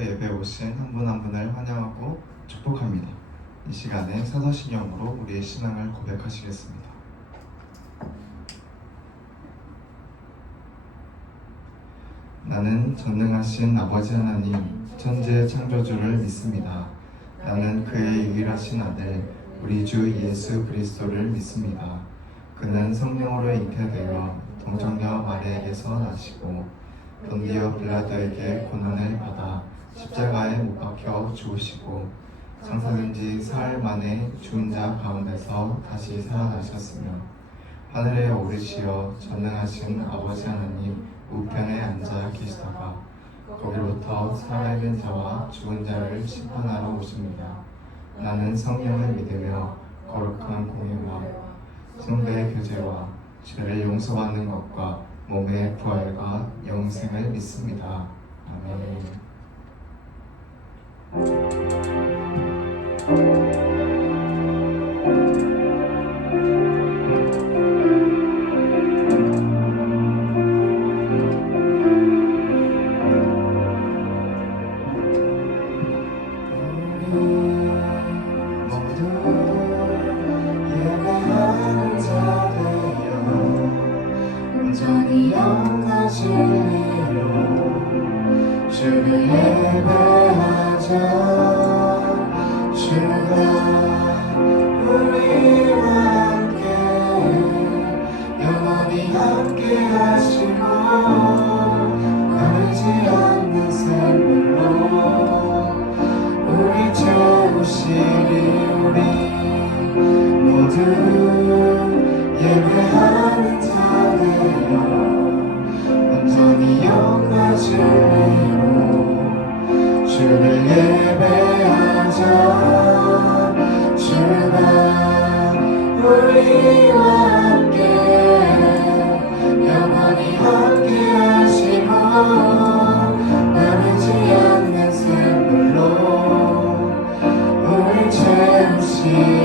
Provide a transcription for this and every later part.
또 예배에 오신 한 분 한 분을 환영하고 축복합니다. 이 시간에 사도신경으로 우리의 신앙을 고백하시겠습니다. 나는 전능하신 아버지 하나님, 천지의 창조주를 믿습니다. 나는 그의 유일하신 아들, 우리 주 예수 그리스도를 믿습니다. 그는 성령으로 잉태되어 동정녀 마리아에게서 나시고 본디오 빌라도에게 고난을 받아 십자가에 못 박혀 죽으시고 장사된 지 사흘 만에 죽은 자 가운데서 다시 살아나셨으며 하늘에 오르시어 전능하신 아버지 하나님 우편에 앉아 계시다가 거기로부터 살아있는 자와 죽은 자를 심판하러 오십니다. 나는 성령을 믿으며 거룩한 공예와 성배의 교제와 죄를 용서받는 것과 몸의 부활과 영생을 믿습니다. 아멘. 온전히 영과 진리로 주를 예배하자. 주가 우리와 함께 영원히 함께 하시고 마르지 않는 샘물로 우리 채우시리. 우리 모두 예배하는 온전히 영과 진리로 주를 예배하자. 주가 우리와 함께 영원히 함께 하시고 마르지 않는 샘물로 우리 채우시리라.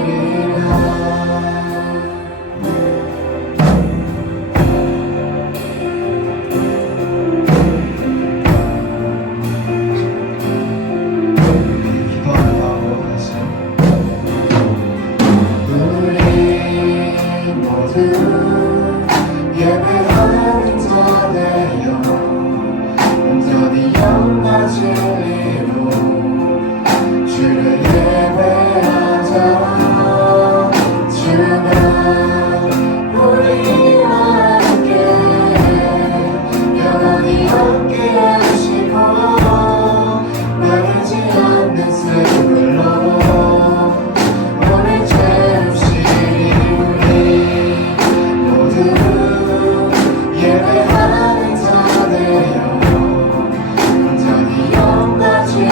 예배하는 자 되어 온전히 영과 진리로 주를 예배하자. 주가 우리와 함께 영원히 함께 하시고 마르지 않는 샘물로 우리 채우시리. 우리 모두 예배하는 자 되어 온전히 영과 진리로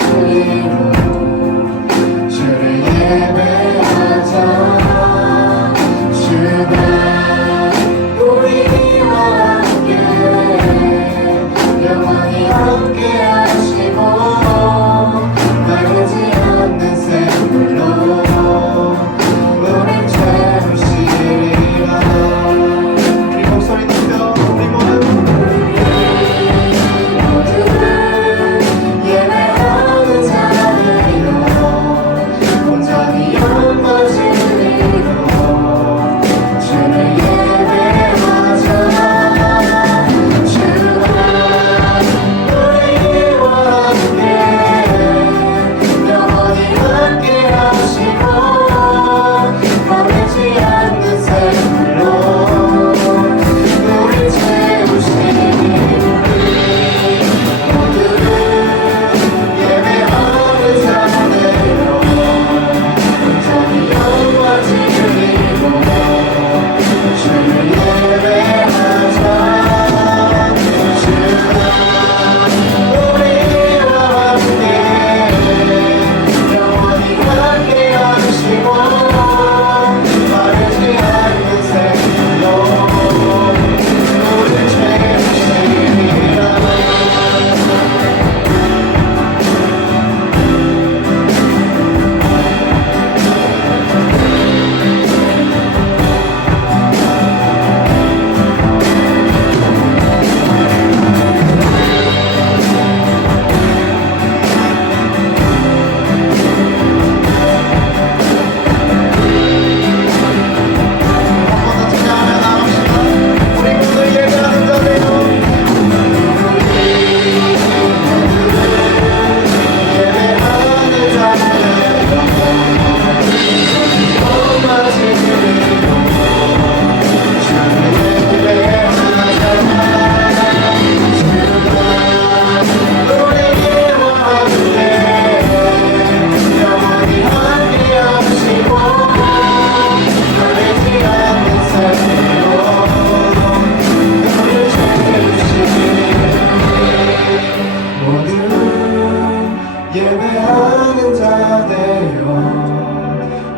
예배하는 자 되어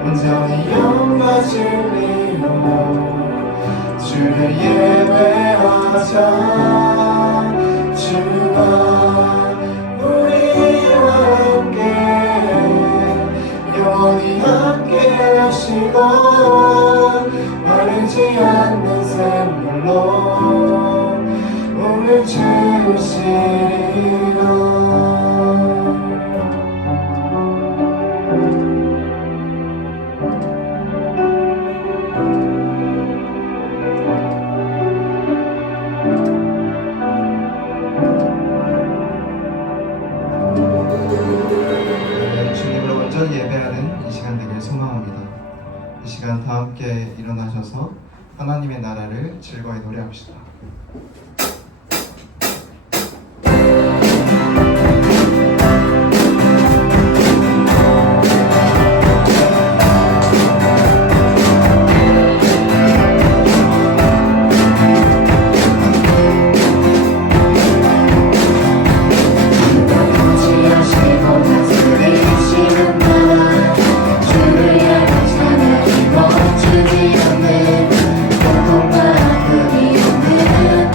온전히 영과 진리로 주를 예배하자. 주가 우리와 함께 영원히 함께 하시고 마르지 않는 샘물로 오늘 채우시리라. 주님을 온전히 예배하는 이 시간 되길 소망합니다. 이 시간 다 함께 일어나셔서 하나님의 나라를 즐거이 노래합시다. 주지 않는 고통과 아픔이 없는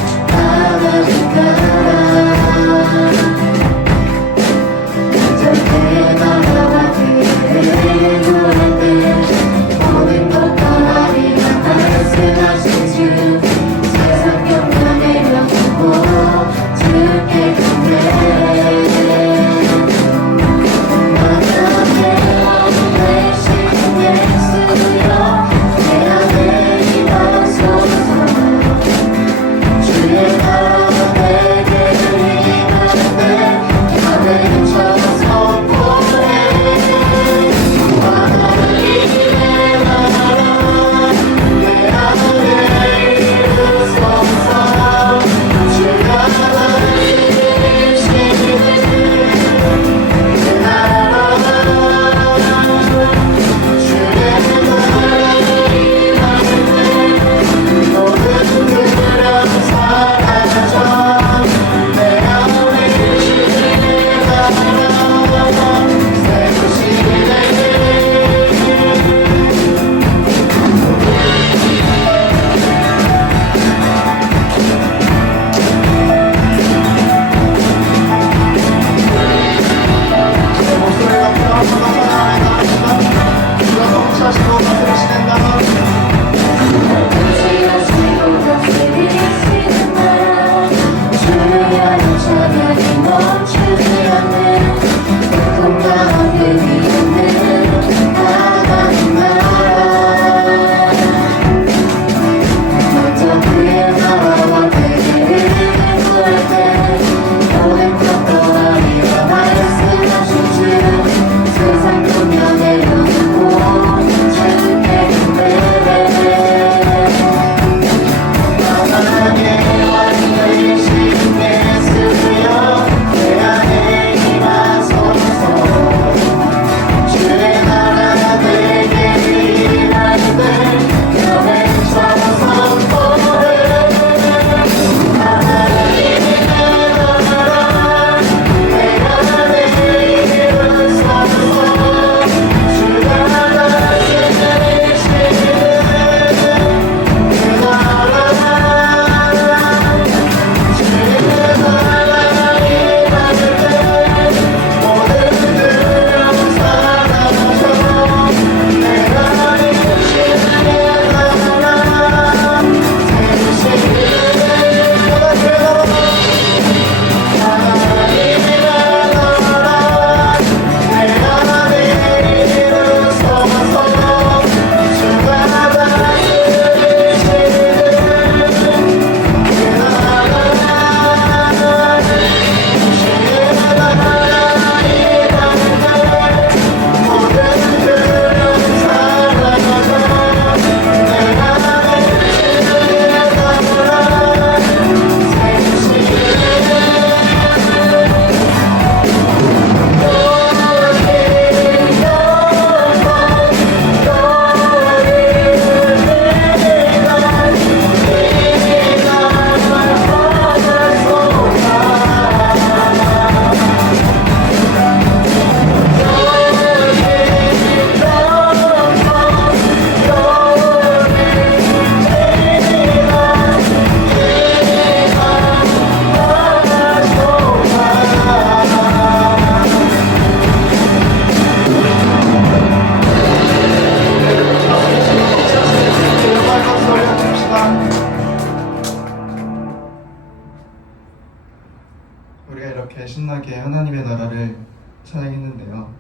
싶네요.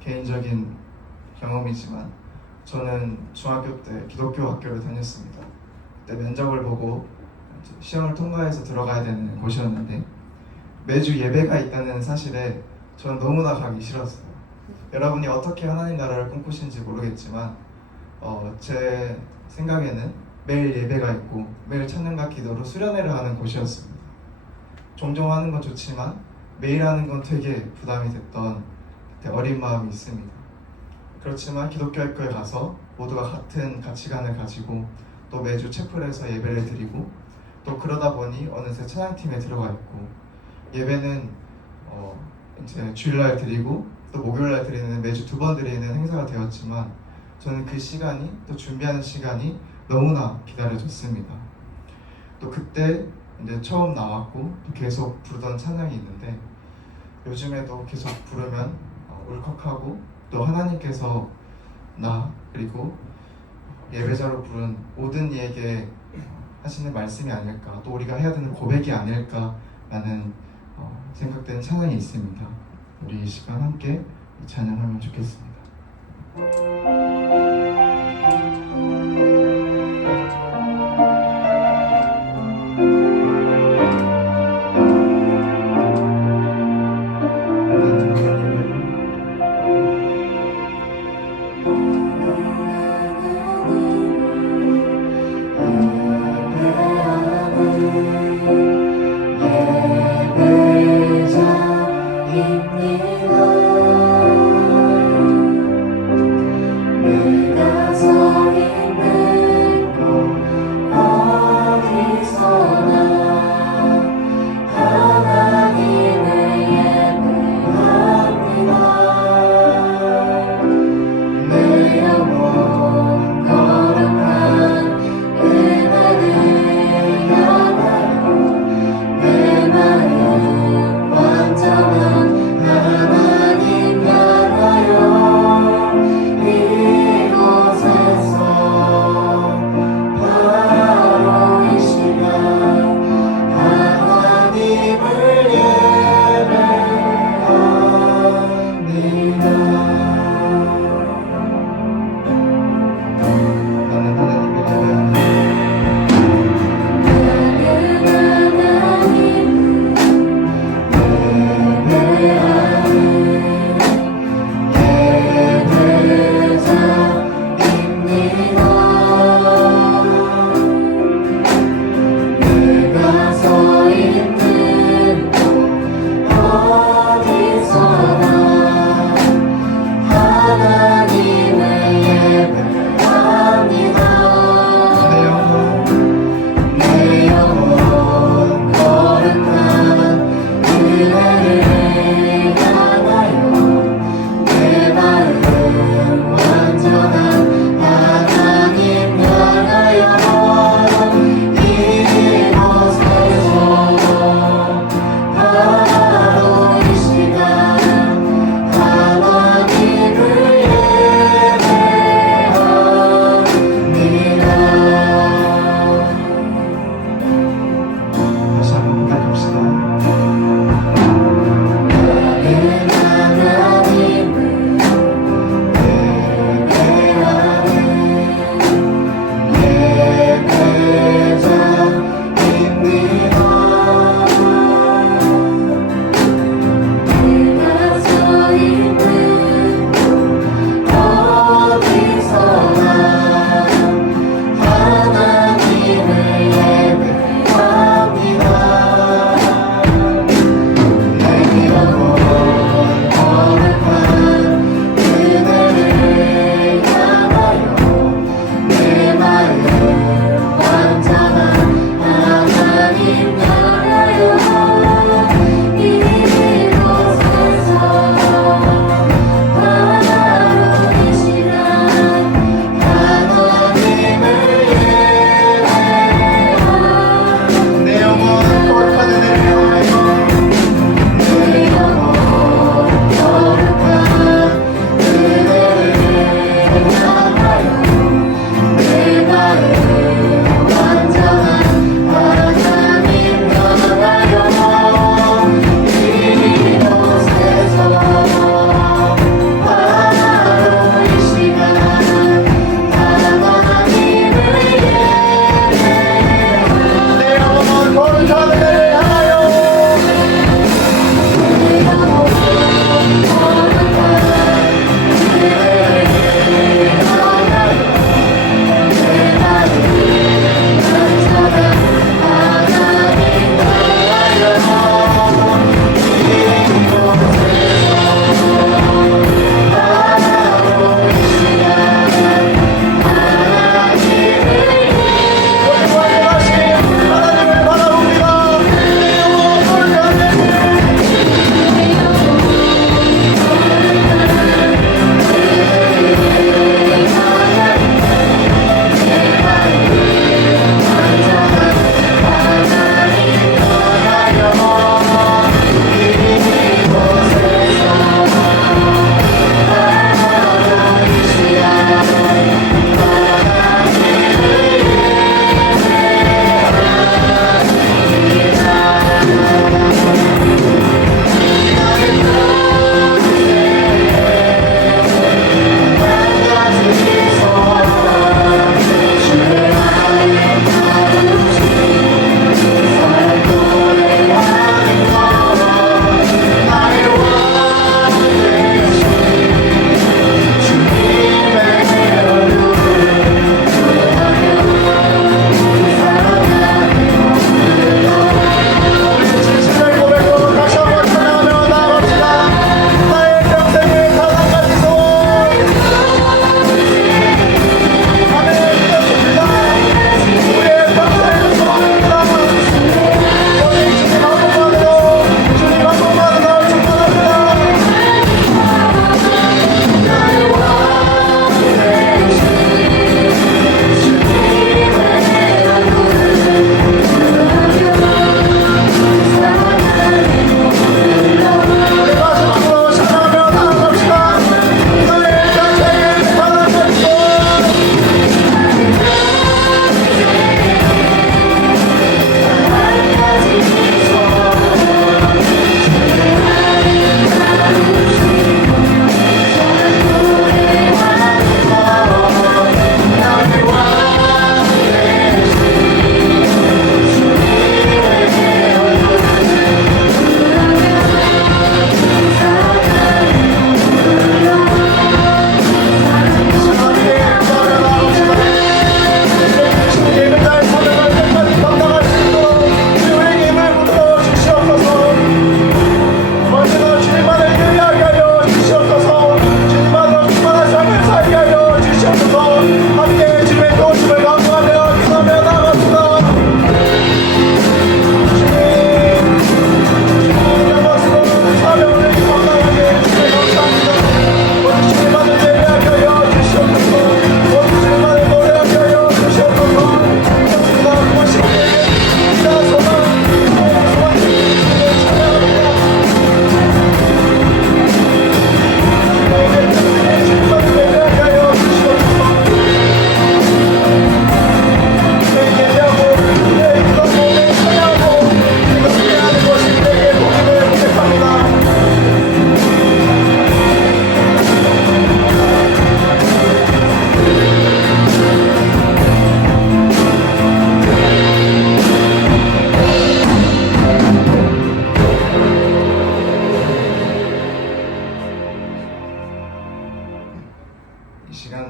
개인적인 경험이지만 저는 중학교 때 기독교 학교를 다녔습니다. 그때 면접을 보고 이제 시험을 통과해서 들어가야 되는 곳이었는데 매주 예배가 있다는 사실에 저는 너무나 가기 싫었어요. 여러분이 어떻게 하나님 나라를 꿈꾸시는지 모르겠지만 제 생각에는 매일 예배가 있고 매일 찬양과 기도로 수련회를 하는 곳이었습니다. 종종 하는 건 좋지만 매일 하는 건 되게 부담이 됐던 그때 어린 마음이 있습니다. 그렇지만 기독교 학교에 가서 모두가 같은 가치관을 가지고 또 매주 채플에서 예배를 드리고 또 그러다 보니 어느새 찬양팀에 들어가 있고 예배는 이제 주일날 드리고 또 목요일날 드리는 매주 2번 드리는 행사가 되었지만 저는 그 시간이 또 준비하는 시간이 너무나 기다려졌습니다. 또 그때 이제 처음 나왔고 또 계속 부르던 찬양이 있는데 요즘에도 계속 부르면 울컥하고 또 하나님께서 나 그리고 예배자로 부른 모든 이에게 하시는 말씀이 아닐까 또 우리가 해야 되는 고백이 아닐까라는 생각되는 찬양이 있습니다. 우리 이 시간 함께 찬양하면 좋겠습니다. 예배자입니다.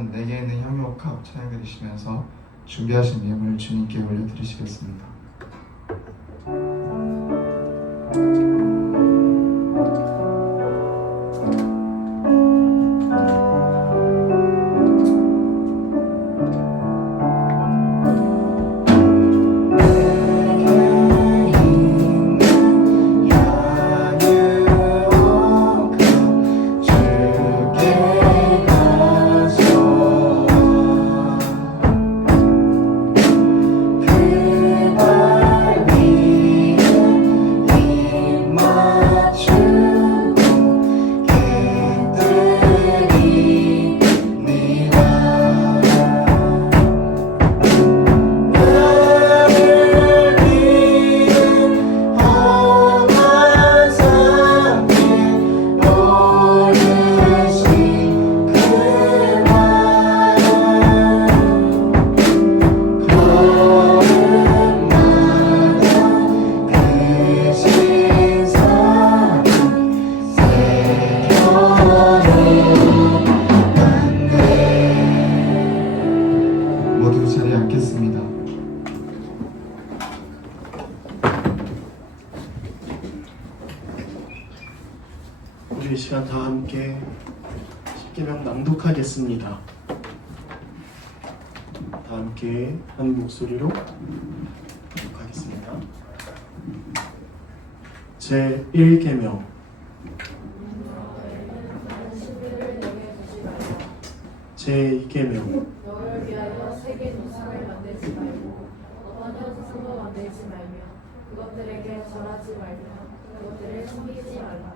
그러면 내게 있는 향유옥합 찬양 드리시면서 준비하신 예물 주님께 올려드리시겠습니다. 모두 자리에 앉겠습니다. 우리 이 시간 다 함께 십계명 낭독하겠습니다. 다 함께 한 목소리로 낭독하겠습니다. 제 1계명 제 2계명 너를 위하여 세계 조상을 만들지 말고 어떤 현수도 만들지 말며 그것들에게 절하지 말며 그것들을 섬기지 말라.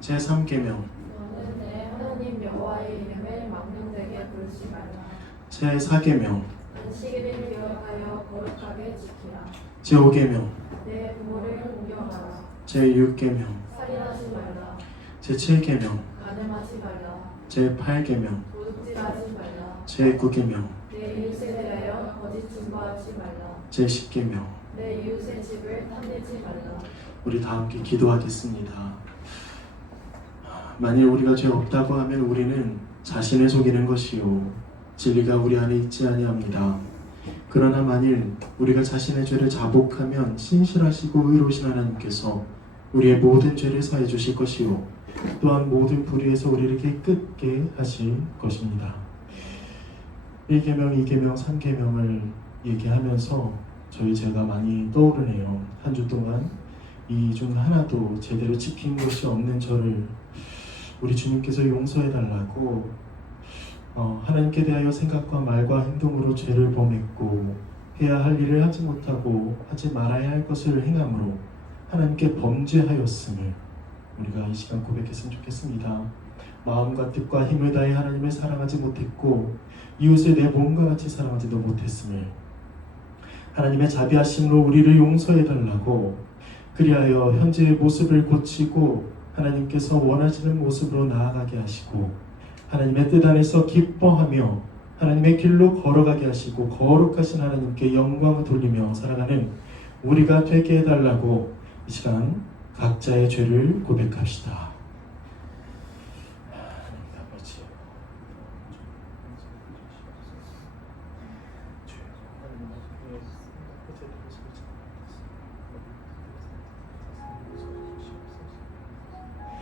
제 3계명 너는 내 하나님 여호와의 이름을 망령되게 부르지 말라. 제 4계명 안식일을 기억하여 거룩하게 지키라. 제 5계명 내 부모를 공경하라. 제 6계명 살인하지 말라. 제 7계명 간음하지 말라. 제 8계명 도둑질하지 말라. 제 9계명 내 이웃에 대하여 거짓 증거하지 말라. 제 10계명. 내 이웃의 집을 탐내지 말라. 우리 다 함께 기도하겠습니다. 만일 우리가 죄 없다고 하면 우리는 자신을 속이는 것이요 진리가 우리 안에 있지 아니합니다. 그러나 만일 우리가 자신의 죄를 자복하면 신실하시고 의로우신 하나님께서 우리의 모든 죄를 사해 주실 것이요 또한 모든 불의에서 우리를 깨끗게 하실 것입니다. 1계명, 2계명, 3계명을 얘기하면서 저희 죄가 많이 떠오르네요. 한 주 동안 이 중 하나도 제대로 지킨 것이 없는 저를 우리 주님께서 용서해 달라고 하나님께 대하여 생각과 말과 행동으로 죄를 범했고 해야 할 일을 하지 못하고 하지 말아야 할 것을 행함으로 하나님께 범죄하였음을 우리가 이 시간 고백했으면 좋겠습니다. 마음과 뜻과 힘을 다해 하나님을 사랑하지 못했고 이웃을 내 몸과 같이 사랑하지도 못했음을 하나님의 자비하심으로 우리를 용서해 달라고 그리하여 현재의 모습을 고치고 하나님께서 원하시는 모습으로 나아가게 하시고 하나님의 뜻 안에서 기뻐하며 하나님의 길로 걸어가게 하시고 거룩하신 하나님께 영광을 돌리며 살아가는 우리가 되게 해달라고 이 시간 각자의 죄를 고백합시다. 하나님 아버지,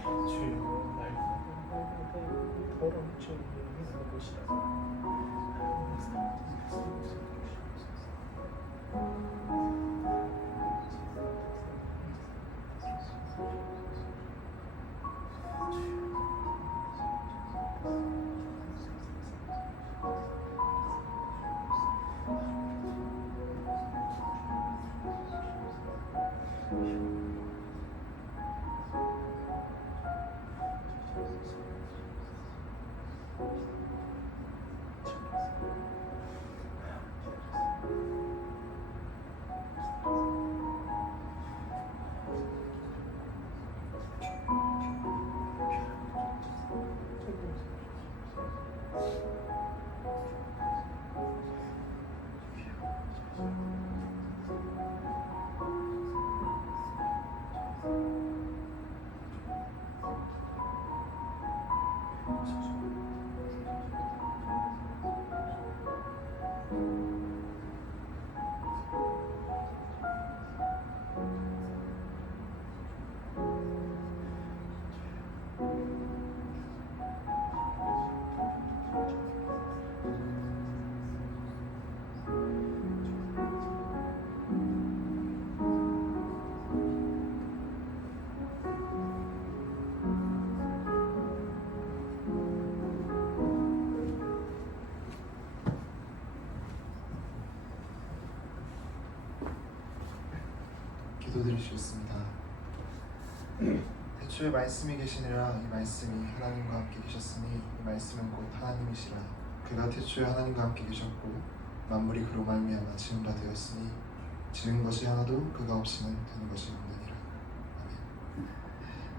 주여 말고 더러운 죄를 행하는 것이라. 태초에 말씀이 계시니라. 이 말씀이 하나님과 함께 계셨으니 이 말씀은 곧 하나님이시라. 그가 태초에 하나님과 함께 계셨고 만물이 그로 말미암아 지은 바 되었으니 지은 것이 하나도 그가 없이는 되는 것이 없느니라. 아멘.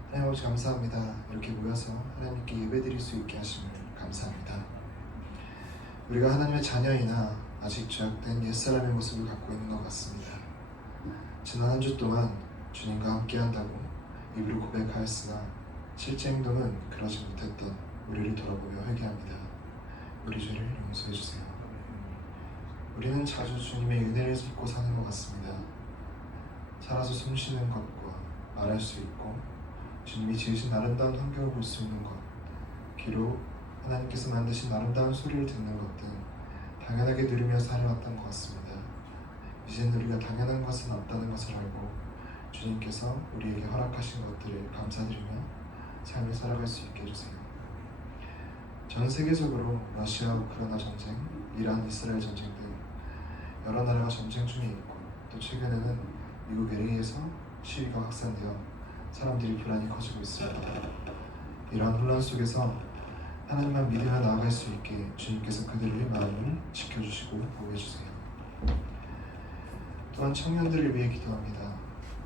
하나님 아버지 감사합니다. 이렇게 모여서 하나님께 예배드릴 수 있게 하심을 감사합니다. 우리가 하나님의 자녀이나 아직 죄악된 옛사람의 모습을 갖고 있는 것 같습니다. 지난 한 주 동안 주님과 함께한다고 입으로 고백하였으나 실제 행동은 그러지 못했던 우리를 돌아보며 회개합니다. 우리 죄를 용서해 주세요. 우리는 자주 주님의 은혜를 잊고 사는 것 같습니다. 살아서 숨쉬는 것과 말할 수 있고 주님이 지으신 아름다운 환경을 볼 수 있는 것, 비록 하나님께서 만드신 아름다운 소리를 듣는 것 등 당연하게 누리며 살아왔던 것 같습니다. 이제는 우리가 당연한 것은 없다는 것을 알고 주님께서 우리에게 허락하신 것들을 감사드리며 삶을 살아갈 수 있게 해주세요. 전 세계적으로 러시아 우크라이나 전쟁, 이란 이스라엘 전쟁 등 여러 나라가 전쟁 중에 있고 또 최근에는 미국 LA에서 시위가 확산되어 사람들이 불안이 커지고 있습니다. 이러한 혼란 속에서 하나님만 믿으며 나아갈 수 있게 주님께서 그들의 마음을 지켜주시고 보호해주세요. 또한 청년들을 위해 기도합니다.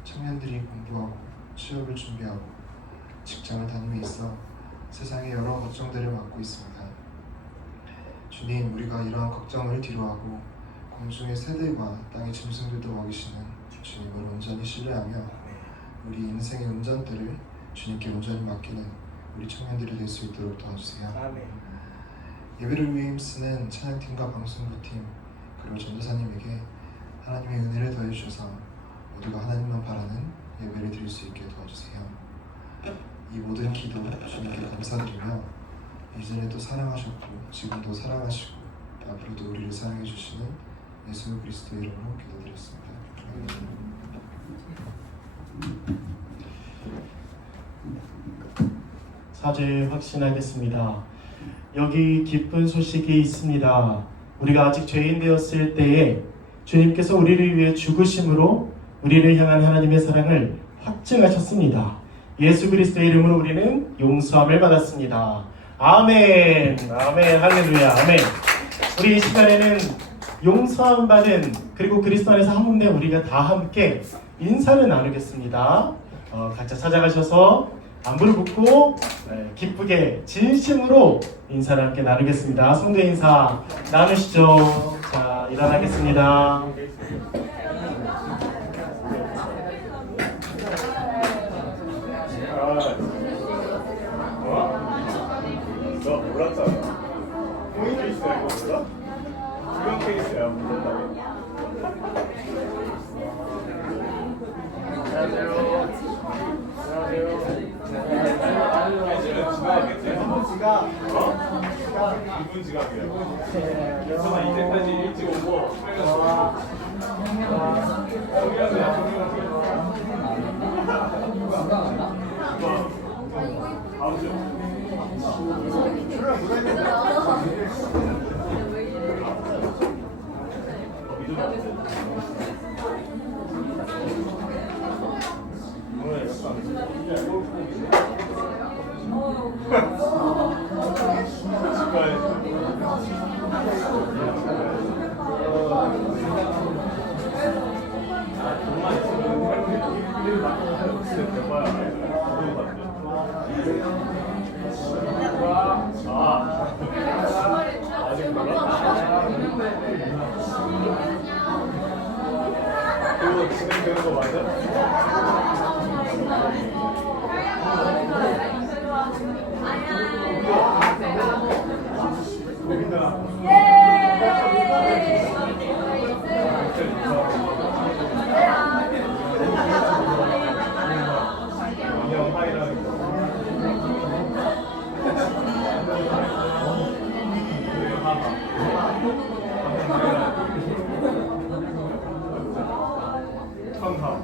청년들이 공부하고 취업을 준비하고 직장을 다님에 있어 세상의 여러 걱정들을 맡고 있습니다. 주님, 우리가 이러한 걱정을 뒤로하고 공중의 새들과 땅의 짐승들도 먹이시는 주님을 온전히 신뢰하며 우리 인생의 운전대를 주님께 온전히 맡기는 우리 청년들이 될 수 있도록 도와주세요. 아멘. 예배를 위해 힘쓰는 찬양팀과 방송부팀 그리고 전도사님에게 하나님의 은혜를 더해 주셔서 모두가 하나님만 바라는 예배를 드릴 수 있게 도와주세요. 이 모든 기도 주님께 감사드리며 이전에도 사랑하셨고 지금도 사랑하시고 앞으로도 우리를 사랑해 주시는 예수 그리스도의 이름으로 기도드렸습니다. 사죄 확신하겠습니다. 여기 기쁜 소식이 있습니다. 우리가 아직 죄인 되었을 때에 주님께서 우리를 위해 죽으심으로 우리를 향한 하나님의 사랑을 확증하셨습니다. 예수 그리스도의 이름으로 우리는 용서함을 받았습니다. 아멘. 아멘. 할렐루야. 아멘. 우리 이 시간에는 용서함 받은 그리고 그리스도 안에서 한 몸된 우리가 다 함께 인사를 나누겠습니다. 각자 찾아가셔서 안부를 묻고 기쁘게 진심으로 인사를 함께 나누겠습니다. 성도 인사 나누시죠. 자, 일어나겠습니다. 너 몰랐잖아. 공인 케이스야 이거 몰라? 주변 케이스야 몰랐다고. 이분 지갑이야. 그래서 이때까지 일찍 오고 그거 진행되는 거 맞아? 천하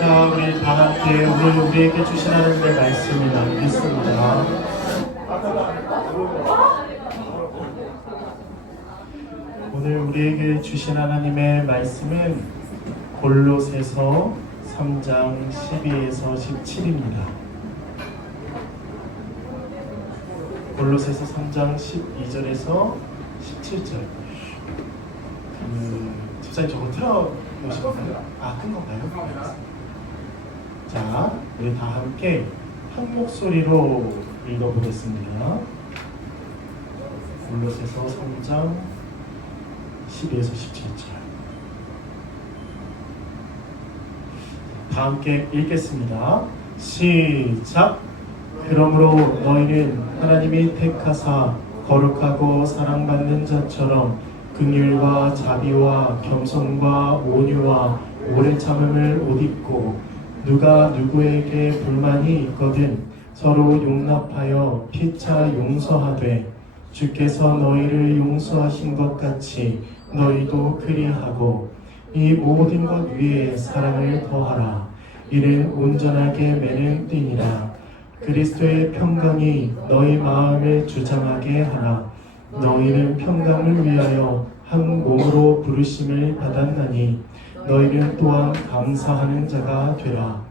자, 우리 다 함께 오늘 우리에게 주신 하나님의 말씀을 나누겠습니다. 오늘 우리에게 주신 하나님의 말씀은 골로새서 3장 12에서 17입니다. 골로새서 3장 12절에서 17절. 집사님 저거 틀어놓으셨나요? 끈 건가요? 자, 우리 다 함께 한 목소리로 읽어보겠습니다. 골로새서 3장 12에서 17절. 다 함께 읽겠습니다. 시작! 그러므로 너희는 하나님이 택하사 거룩하고 사랑받는 자처럼 긍휼과 자비와 겸손과 온유와 오래 참음을 옷 입고 누가 누구에게 불만이 있거든 서로 용납하여 피차 용서하되 주께서 너희를 용서하신 것 같이 너희도 그리하고 이 모든 것 위에 사랑을 더하라. 이는 온전하게 매는 띠니라. 그리스도의 평강이 너희 마음을 주장하게 하나 너희는 평강을 위하여 한 몸으로 부르심을 받았나니 너희는 또한 감사하는 자가 되라.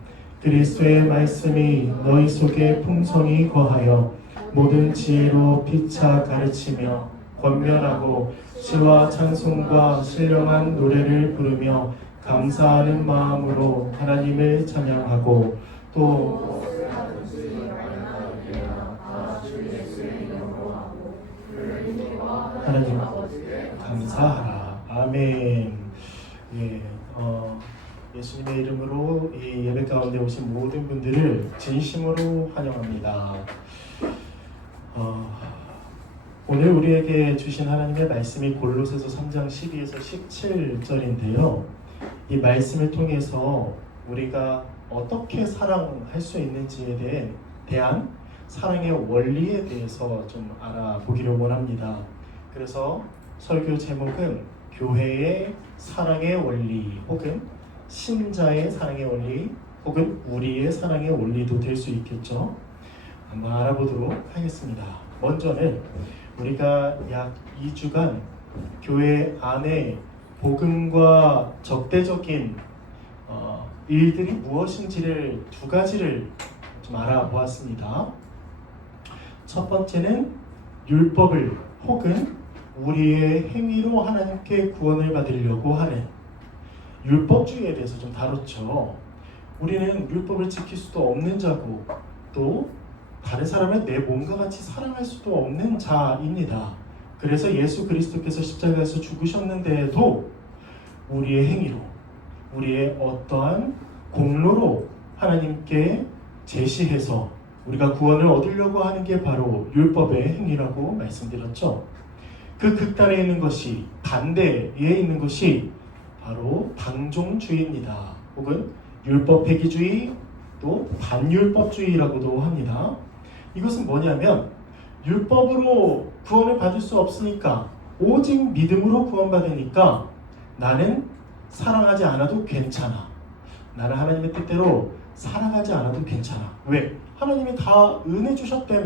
그리스도의 말씀이 너희 속에 풍성히 거하여 모든 지혜로 피차 가르치며 권면하고 시와 찬송과 신령한 노래를 부르며 감사하는 마음으로 하나님을 찬양하고 또 하나님 감사하라. 아멘. 예, 예수님의 이름으로 이 예배 가운데 오신 모든 분들을 진심으로 환영합니다. 오늘 우리에게 주신 하나님의 말씀이 골로새서 3장 12에서 17절인데요. 이 말씀을 통해서 우리가 어떻게 사랑할 수 있는지에 대한 사랑의 원리에 대해서 좀 알아보기를 원합니다. 그래서 설교 제목은 교회의 사랑의 원리 혹은 신자의 사랑의 원리 혹은 우리의 사랑의 원리도 될 수 있겠죠. 한번 알아보도록 하겠습니다. 먼저는 우리가 약 2주간 교회 안에 복음과 적대적인 일들이 무엇인지를 두 가지를 좀 알아보았습니다. 첫 번째는 율법을 혹은 우리의 행위로 하나님께 구원을 받으려고 하는 율법주의에 대해서 좀 다뤘죠. 우리는 율법을 지킬 수도 없는 자고 또 다른 사람을 내 몸과 같이 사랑할 수도 없는 자입니다. 그래서 예수 그리스도께서 십자가에서 죽으셨는데도 우리의 행위로 우리의 어떠한 공로로 하나님께 제시해서 우리가 구원을 얻으려고 하는 게 바로 율법의 행위라고 말씀드렸죠. 그 극단에 있는 것이 반대에 있는 것이 바로 방종주의입니다. 혹은 율법 폐기주의 또 반율법주의라고도 합니다. 이것은 뭐냐면 율법으로 구원을 받을 수 없으니까 오직 믿음으로 구원받으니까 나는 사랑하지 않아도 괜찮아. 나는 하나님의 뜻대로 살아가지 않아도 괜찮아. 왜? 하나님이 다 은혜 주셨다며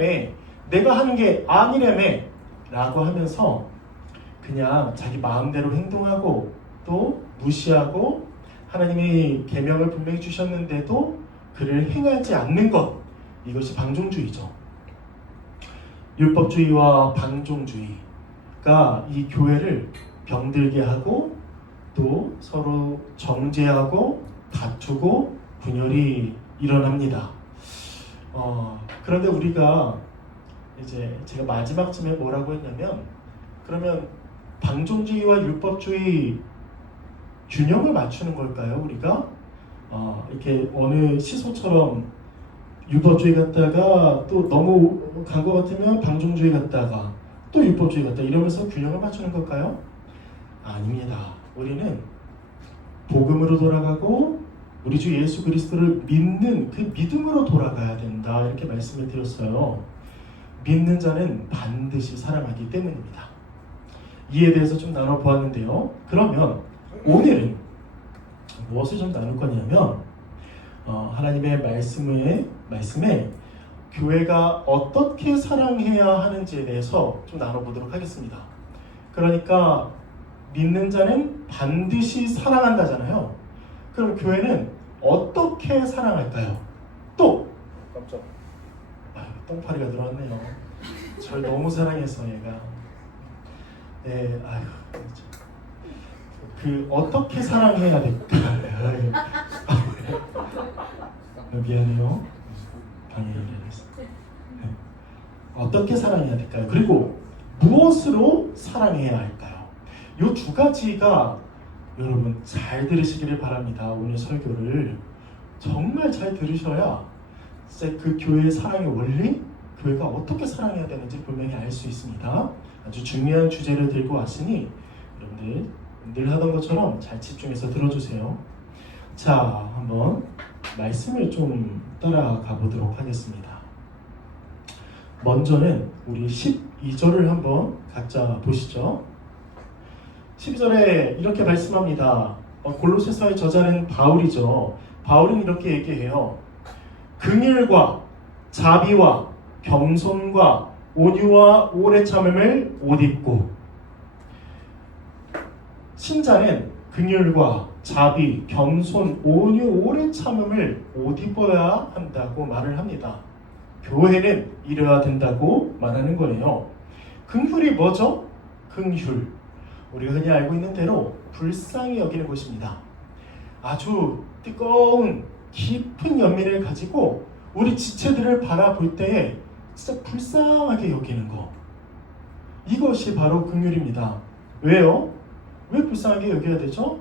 내가 하는 게 아니라며 라고 하면서 그냥 자기 마음대로 행동하고 또 무시하고 하나님이 계명을 분명히 주셨는데도 그를 행하지 않는 것, 이것이 방종주의죠. 율법주의와 방종주의가 이 교회를 병들게 하고 또 서로 정죄하고 다투고 분열이 일어납니다. 그런데 우리가 이제 제가 마지막쯤에 뭐라고 했냐면 그러면 방종주의와 율법주의 균형을 맞추는 걸까요? 우리가 이렇게 어느 시소처럼 율법주의 갔다가 또 너무 간 것 같으면 방종주의 갔다가 또 율법주의 갔다 이러면서 균형을 맞추는 걸까요? 아닙니다. 우리는 복음으로 돌아가고 우리 주 예수 그리스도를 믿는 그 믿음으로 돌아가야 된다 이렇게 말씀을 드렸어요. 믿는 자는 반드시 사랑하기 때문입니다. 이에 대해서 좀 나눠보았는데요. 그러면 오늘은 무엇을 좀 나눌 거냐면 하나님의 말씀에 교회가 어떻게 사랑해야 하는지에 대해서 좀 나눠보도록 하겠습니다. 그러니까 믿는 자는 반드시 사랑한다잖아요. 그럼 교회는 어떻게 사랑할까요? 또 깜짝. 똥파리가 들어왔네요. 절 너무 사랑해서 얘가. 네, 아유, 그 어떻게 사랑해야 될까요? 미안해요. 방해를 했어. 네. 어떻게 사랑해야 될까요? 그리고 무엇으로 사랑해야 할까요? 이 두 가지가 여러분 잘 들으시기를 바랍니다. 오늘 설교를 정말 잘 들으셔야 진짜 그 교회의 사랑의 원리, 교회가 어떻게 사랑해야 되는지 분명히 알 수 있습니다. 아주 중요한 주제를 들고 왔으니 여러분들 늘 하던 것처럼 잘 집중해서 들어주세요. 자, 한번 말씀을 좀 따라가 보도록 하겠습니다. 먼저는 우리 12절을 한번 각자 보시죠. 12절에 이렇게 말씀합니다. 골로새서의 저자는 바울이죠. 바울은 이렇게 얘기해요. 긍휼과 자비와 겸손과 온유와 오래 참음을 옷 입고, 신자는 긍휼과 자비, 겸손, 온유, 오래 참음을 옷 입어야 한다고 말을 합니다. 교회는 이래야 된다고 말하는 거예요. 긍휼이 뭐죠? 긍휼, 우리가 흔히 알고 있는 대로 불쌍히 여기는 것입니다. 아주 뜨거운 깊은 연민을 가지고 우리 지체들을 바라볼 때에 진짜 불쌍하게 여기는 거, 이것이 바로 긍휼입니다. 왜요? 왜 불쌍하게 여겨야 되죠?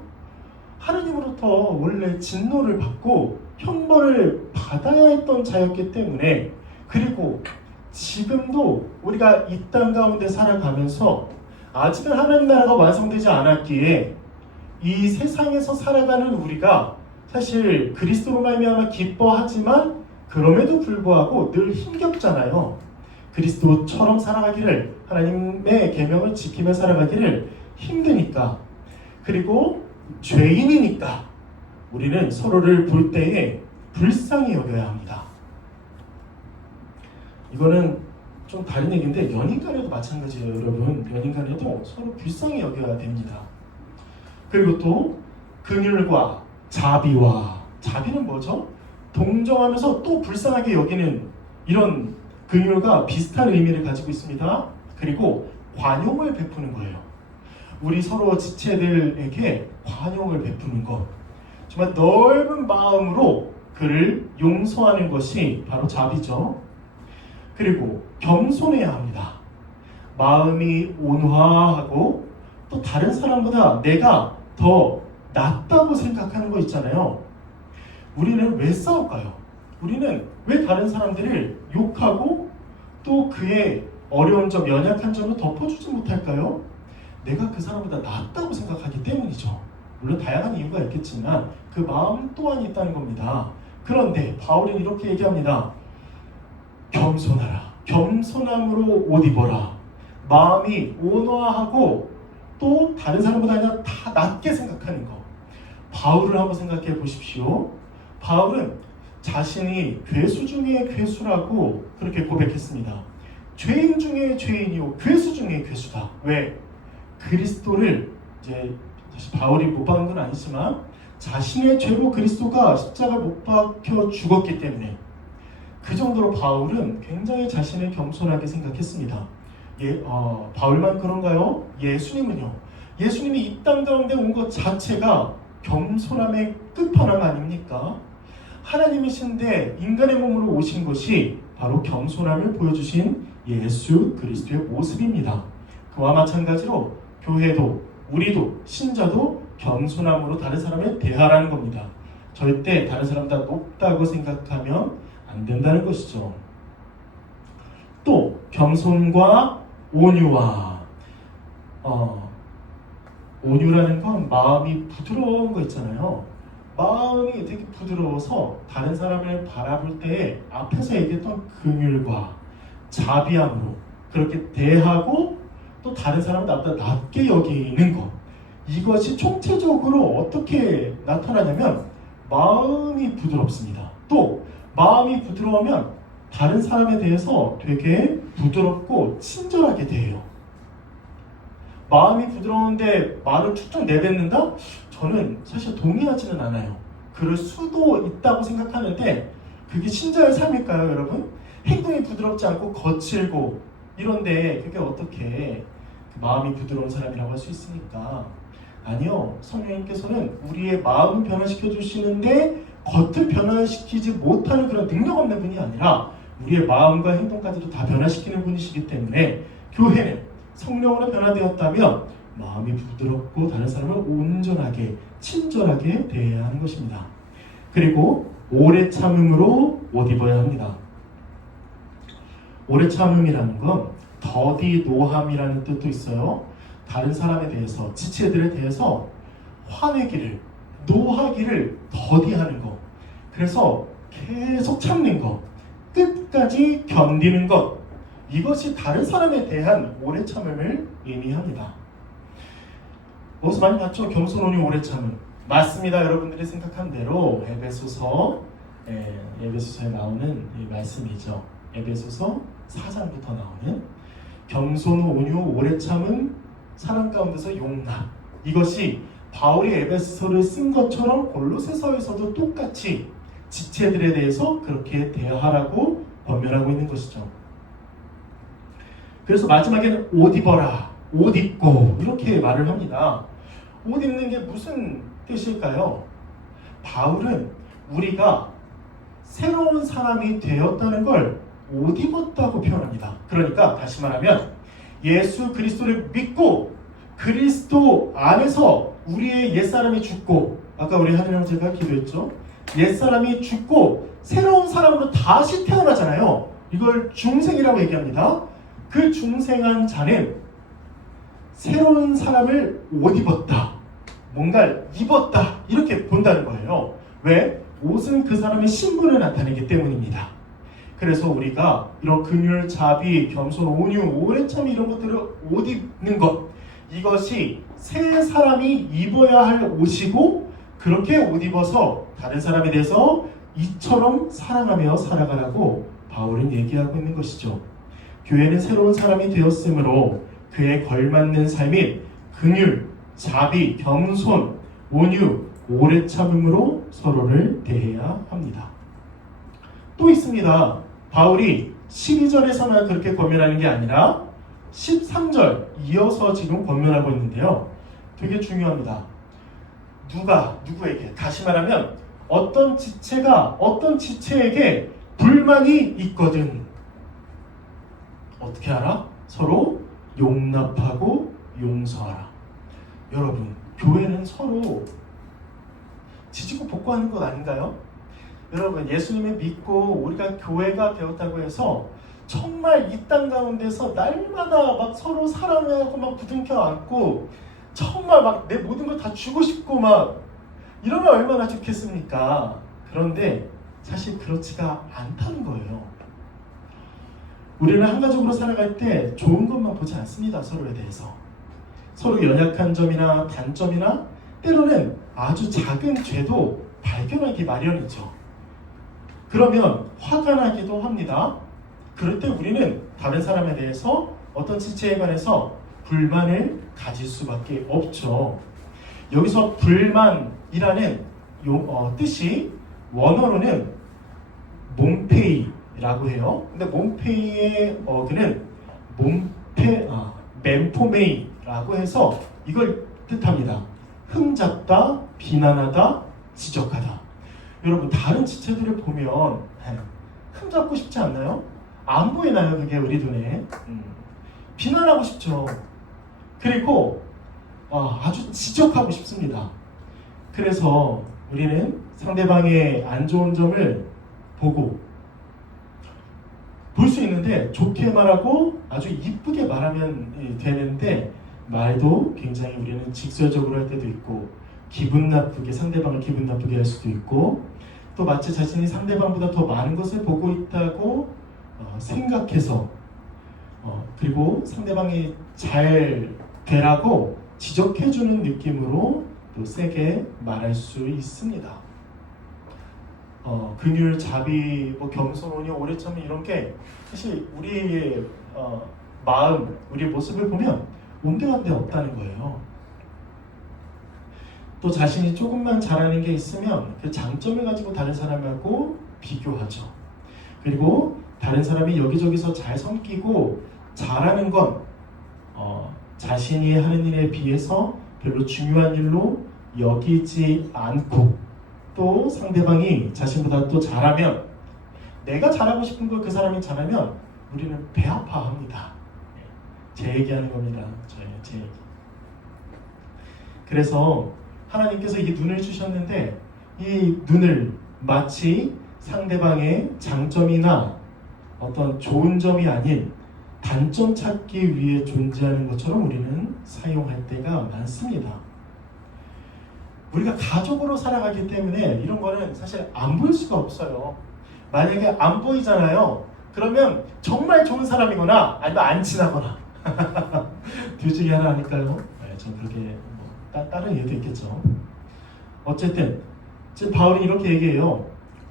하나님으로부터 원래 진노를 받고 형벌을 받아야 했던 자였기 때문에, 그리고 지금도 우리가 이 땅 가운데 살아가면서 아직은 하나님 나라가 완성되지 않았기에 이 세상에서 살아가는 우리가 사실 그리스도로 말미암아 기뻐하지만 그럼에도 불구하고 늘 힘겹잖아요. 그리스도처럼 살아가기를, 하나님의 계명을 지키며 살아가기를 힘드니까, 그리고 죄인이니까 우리는 서로를 볼 때에 불쌍히 여겨야 합니다. 이거는 좀 다른 얘기인데 연인 간에도 마찬가지예요. 여러분, 연인 간에도 서로 불쌍히 여겨야 됩니다. 그리고 또 긍휼과 자비와, 자비는 뭐죠? 동정하면서 또 불쌍하게 여기는 이런 긍휼과 비슷한 의미를 가지고 있습니다. 그리고 관용을 베푸는 거예요. 우리 서로 지체들에게 관용을 베푸는 것, 정말 넓은 마음으로 그를 용서하는 것이 바로 자비죠. 그리고 겸손해야 합니다. 마음이 온화하고 또 다른 사람보다 내가 더 낫다고 생각하는 거 있잖아요. 우리는 왜 싸울까요? 우리는 왜 다른 사람들을 욕하고 또 그의 어려운 점, 연약한 점을 덮어주지 못할까요? 내가 그 사람보다 낫다고 생각하기 때문이죠. 물론 다양한 이유가 있겠지만 그 마음 또한 있다는 겁니다. 그런데 바울은 이렇게 얘기합니다. 겸손하라. 겸손함으로 옷 입어라. 마음이 온화하고 또 다른 사람보다 아니라 다 낫게 생각하는 것. 바울을 한번 생각해 보십시오. 바울은 자신이 괴수 중에 괴수라고 그렇게 고백했습니다. 죄인 중에 죄인이요 괴수 중에 괴수다. 왜? 그리스도를, 이제 사실 바울이 못 박은 건 아니지만 자신의 죄로 그리스도가 십자가 못 박혀 죽었기 때문에 그 정도로 바울은 굉장히 자신을 겸손하게 생각했습니다. 바울만 그런가요? 예수님은요. 예수님이 이 땅 가운데 온 것 자체가 겸손함의 끝판왕 아닙니까? 하나님이신데 인간의 몸으로 오신 것이 바로 겸손함을 보여주신 예수 그리스도의 모습입니다. 그와 마찬가지로 교회도, 우리도, 신자도 겸손함으로 다른 사람을 대하라는 겁니다. 절대 다른 사람보다 높다고 생각하면 안 된다는 것이죠. 또 겸손과 온유와, 온유라는 건 마음이 부드러운 거 있잖아요. 마음이 되게 부드러워서 다른 사람을 바라볼 때 앞에서 얘기했던 긍휼과 자비함으로 그렇게 대하고 또 다른 사람을 나보다 낮게 여기는 것, 이것이 총체적으로 어떻게 나타나냐면 마음이 부드럽습니다. 또 마음이 부드러우면 다른 사람에 대해서 되게 부드럽고 친절하게 대해요. 마음이 부드러운데 말을 툭툭 내뱉는다? 저는 사실 동의하지는 않아요. 그럴 수도 있다고 생각하는데 그게 신자의 삶일까요, 여러분? 행동이 부드럽지 않고 거칠고 이런데 그게 어떻게 마음이 부드러운 사람이라고 할 수 있습니까? 아니요. 성령님께서는 우리의 마음을 변화시켜 주시는데 겉은 변화시키지 못하는 그런 능력 없는 분이 아니라 우리의 마음과 행동까지도 다 변화시키는 분이시기 때문에 교회는 성령으로 변화되었다면 마음이 부드럽고 다른 사람을 온전하게 친절하게 대해야 하는 것입니다. 그리고 오래 참음으로 옷 입어야 합니다. 오래 참음이라는 건 더디 노함이라는 뜻도 있어요. 다른 사람에 대해서, 지체들에 대해서 화내기를, 노하기를 더디하는 것. 그래서 계속 참는 것, 끝까지 견디는 것. 이것이 다른 사람에 대한 오래 참음을 의미합니다. 어디서 많이 봤죠? 겸손하니 오래 참음. 맞습니다. 여러분들이 생각한 대로 에베소서에 나오는 이 말씀이죠. 에베소서 4장부터 나오는 겸손, 온유, 오래 참음, 사랑 가운데서 용납. 이것이 바울이 에베소서를 쓴 것처럼 골로새서에서도 똑같이 지체들에 대해서 그렇게 대하라고 권면하고 있는 것이죠. 그래서 마지막에는 옷 입어라, 옷 입고 이렇게 말을 합니다. 옷 입는 게 무슨 뜻일까요? 바울은 우리가 새로운 사람이 되었다는 걸 옷 입었다고 표현합니다. 그러니까 다시 말하면 예수 그리스도를 믿고 그리스도 안에서 우리의 옛사람이 죽고, 아까 우리 하늘 형제가 기도했죠. 옛사람이 죽고 새로운 사람으로 다시 태어나잖아요. 이걸 중생이라고 얘기합니다. 그 중생한 자는 새로운 사람을 옷 입었다, 뭔가를 입었다, 이렇게 본다는 거예요. 왜? 옷은 그 사람의 신분을 나타내기 때문입니다. 그래서 우리가 이런 긍휼, 자비, 겸손, 온유, 오래 참 이런 것들을 옷 입는 것, 이것이 새 사람이 입어야 할 옷이고, 그렇게 옷 입어서 다른 사람에 대해서 이처럼 사랑하며 살아가라고 바울은 얘기하고 있는 것이죠. 교회는 새로운 사람이 되었으므로 그에 걸맞는 삶인 긍휼, 자비, 겸손, 온유, 오래 참음으로 서로를 대해야 합니다. 또 있습니다. 바울이 12절에서만 그렇게 권면하는 게 아니라 13절 이어서 지금 권면하고 있는데요. 되게 중요합니다. 누구에게, 다시 말하면 어떤 지체가 어떤 지체에게 불만이 있거든 어떻게 하라? 서로 용납하고 용서하라. 여러분, 교회는 서로 지지고 볶고하는 것 아닌가요? 여러분, 예수님을 믿고 우리가 교회가 되었다고 해서 정말 이 땅 가운데서 날마다 막 서로 사랑하고 막 부둥켜 안고 정말 막 내 모든 걸 다 주고 싶고 막 이러면 얼마나 좋겠습니까? 그런데 사실 그렇지가 않다는 거예요. 우리는 한가족으로 살아갈 때 좋은 것만 보지 않습니다. 서로에 대해서. 서로 연약한 점이나 단점이나 때로는 아주 작은 죄도 발견하기 마련이죠. 그러면 화가 나기도 합니다. 그럴 때 우리는 다른 사람에 대해서 어떤 지체에 관해서 불만을 가질 수밖에 없죠. 여기서 불만이라는 뜻이 원어로는 몽페이라고 해요. 근데 몽페이의 어근은 멘포메이라고 해서 이걸 뜻합니다. 흠잡다, 비난하다, 지적하다. 여러분, 다른 지체들을 보면 흠잡고 싶지 않나요? 안 보이나요? 그게 우리 눈에. 비난하고 싶죠. 그리고 아주 지적하고 싶습니다. 그래서 우리는 상대방의 안 좋은 점을 보고 볼 수 있는데 좋게 말하고 아주 이쁘게 말하면 되는데 말도 굉장히 우리는 직설적으로 할 때도 있고 기분 나쁘게, 상대방을 기분 나쁘게 할 수도 있고 또 마치 자신이 상대방보다 더 많은 것을 보고 있다고 생각해서 그리고 상대방이 잘 되라고 지적해주는 느낌으로 또 세게 말할 수 있습니다. 긍휼, 자비, 뭐 겸손이, 오래 참음 이런 게 사실 우리의 마음, 우리의 모습을 보면 온데간데 없다는 거예요. 또 자신이 조금만 잘하는 게 있으면 그 장점을 가지고 다른 사람하고 비교하죠. 그리고 다른 사람이 여기저기서 잘 섬기고 잘하는 건 자신이 하는 일에 비해서 별로 중요한 일로 여기지 않고, 또 상대방이 자신보다 또 잘하면, 내가 잘하고 싶은 걸 그 사람이 잘하면 우리는 배 아파합니다. 제 얘기하는 겁니다. 제 얘기. 그래서 하나님께서 이 눈을 주셨는데 이 눈을 마치 상대방의 장점이나 어떤 좋은 점이 아닌 단점 찾기 위해 존재하는 것처럼 우리는 사용할 때가 많습니다. 우리가 가족으로 살아가기 때문에 이런 거는 사실 안 보일 수가 없어요. 만약에 안 보이잖아요. 그러면 정말 좋은 사람이거나 아니면 안 친하거나 둘 중에 하나 아닐까요? 네, 전 그렇게 다른 이유도 있겠죠. 어쨌든 지금 바울이 이렇게 얘기해요.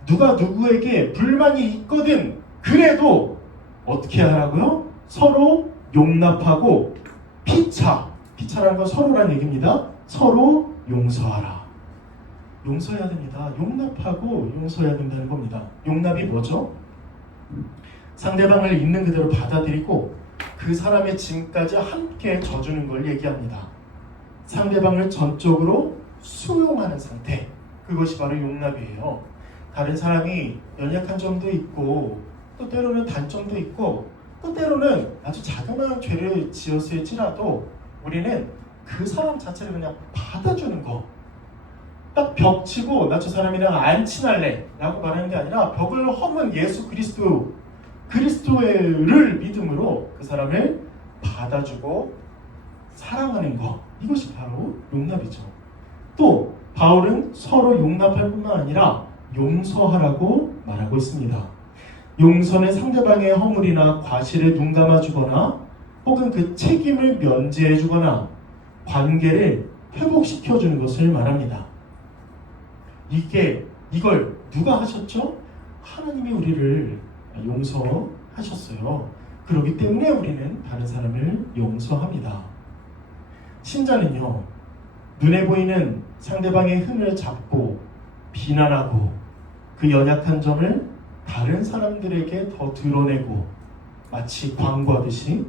누가 누구에게 불만이 있거든 그래도 어떻게 하라고요? 서로 용납하고 피차라는 건 서로라는 얘기입니다. 서로 용서하라. 용서해야 됩니다. 용납하고 용서해야 된다는 겁니다. 용납이 뭐죠? 상대방을 있는 그대로 받아들이고 그 사람의 짐까지 함께 져주는 걸 얘기합니다. 상대방을 전적으로 수용하는 상태, 그것이 바로 용납이에요. 다른 사람이 연약한 점도 있고 또 때로는 단점도 있고 또 때로는 아주 자그마한 죄를 지었을지라도 우리는 그 사람 자체를 그냥 받아주는 거. 딱 벽 치고 나 저 사람이랑 안 친할래 라고 말하는 게 아니라 벽을 허문 예수 그리스도를 믿음으로 그 사람을 받아주고 사랑하는 것, 이것이 바로 용납이죠. 또 바울은 서로 용납할 뿐만 아니라 용서하라고 말하고 있습니다. 용서는 상대방의 허물이나 과실에 눈 감아주거나 혹은 그 책임을 면제해주거나 관계를 회복시켜주는 것을 말합니다. 이걸 누가 하셨죠? 하나님이 우리를 용서하셨어요. 그렇기 때문에 우리는 다른 사람을 용서합니다. 신자는요, 눈에 보이는 상대방의 흠을 잡고 비난하고 그 연약한 점을 다른 사람들에게 더 드러내고 마치 광고하듯이,